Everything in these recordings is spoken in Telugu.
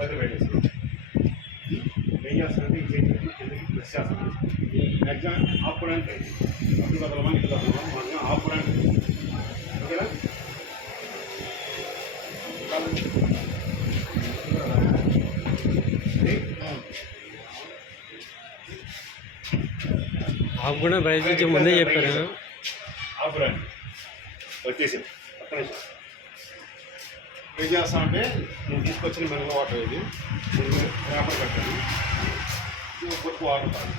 దగ్గర పెట్టేసి ఏం చేస్తారంటే ఈ చేతి కిందకి ప్రెస్ చేస్తాను. ఎగ్జామ్ ఆపుడు అంటే అప్పుడు కదలమా ఇటు కదలమా మనం ఆపుడు అంటే ఓకేనా. आप కూడా ప్రయత్నించి ముందే చెప్పారు. ఆపుడు అంటే వచ్చేసి ఒక్క నిమిషం ఏం చేస్తా అంటే నేను తీసుకొచ్చిన మినరల్ వాటర్ ఇది పేపర్ పెట్టాను కొద్ది వాటర్ తాను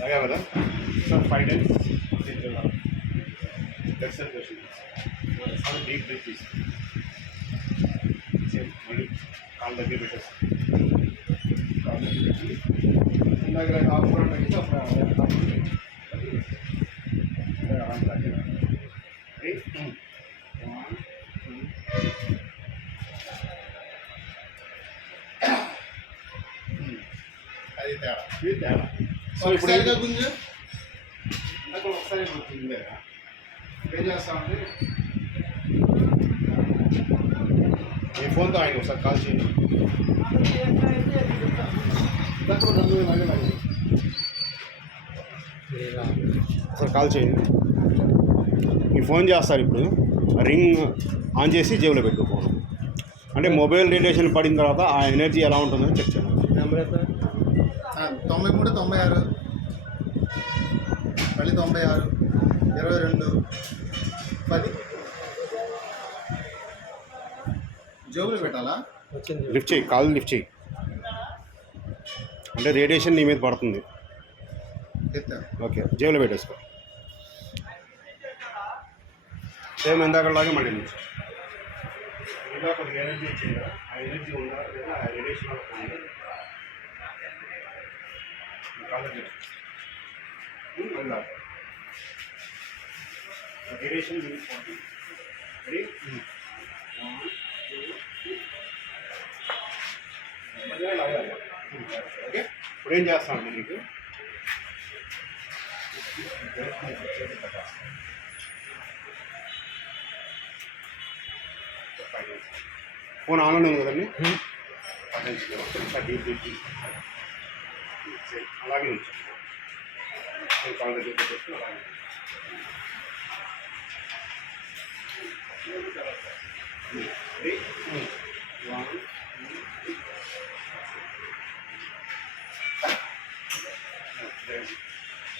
తాగా కదా సార్ 5 days డీప్ బ్రీత్ తీసి మళ్ళీ కాళ్ళ దగ్గర పెట్టేస్తాను. కాళ్ళ దగ్గర పెట్టి ఇందాక ఆకుకూర తగ్గితే అప్పుడు అది తేడా ఇది తేడా. సో ఇప్పుడు గుంజు నాకు ఒకసారి గుర్తుంది. ఏం చేస్తామంటే మీ ఫోన్తో ఆయన ఒకసారి కాల్ చేయండి. ఒకసారి కాల్ చేయండి. మీ ఫోన్ చేస్తారు ఇప్పుడు రింగ్ ఆన్ చేసి జేబులో పెట్టు ఫోన్. అంటే మొబైల్ రేడియేషన్ పడిన తర్వాత ఆ ఎనర్జీ ఎలా ఉంటుందో చెక్ చేయాలి. 93 96 మళ్ళీ 96 22 10 జేబులో పెట్టాలా? లిఫ్ట్ చేయి, కాల్ లిఫ్ట్ చేయి. అంటే రేడియేషన్ నీ మీద పడుతుంది. ఓకే జేబులో పెట్టేసుకో. సేమ్ ఇందాకలాగే మళ్ళీ నుంచి ఇంకా కొద్దిగా ఎనర్జీ ఇచ్చింది కదా ఆ ఎనర్జీ ఉందా లేదా ఆ రేడియేషన్ ఉంది మళ్ళీ రేడియేషన్ రెడీ. ఓకే ఇప్పుడు ఏం చేస్తాను నీకు ఫోన్ ఆన్లోనే ఉంది కదండి. అలాగే ఉంచు కాల్ దగ్గర పెట్టేసి అలాగే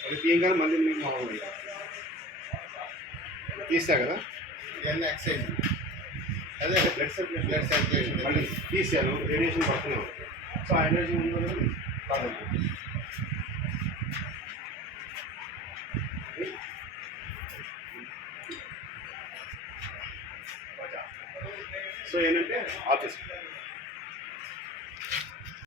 అది తీయగానే మళ్ళీ మీకు మామూలుగా తీసా కదా ఇవన్నీ ఎక్సైజ్ అదే బ్లడ్ సర్క్యులేషన్ మళ్ళీ తీసాను రేడియేషన్ పడుతూనే ఉంది. సో ఆ ఎనర్జీ ఉందో కాదు. సో ఏంటంటే ఆఫీస్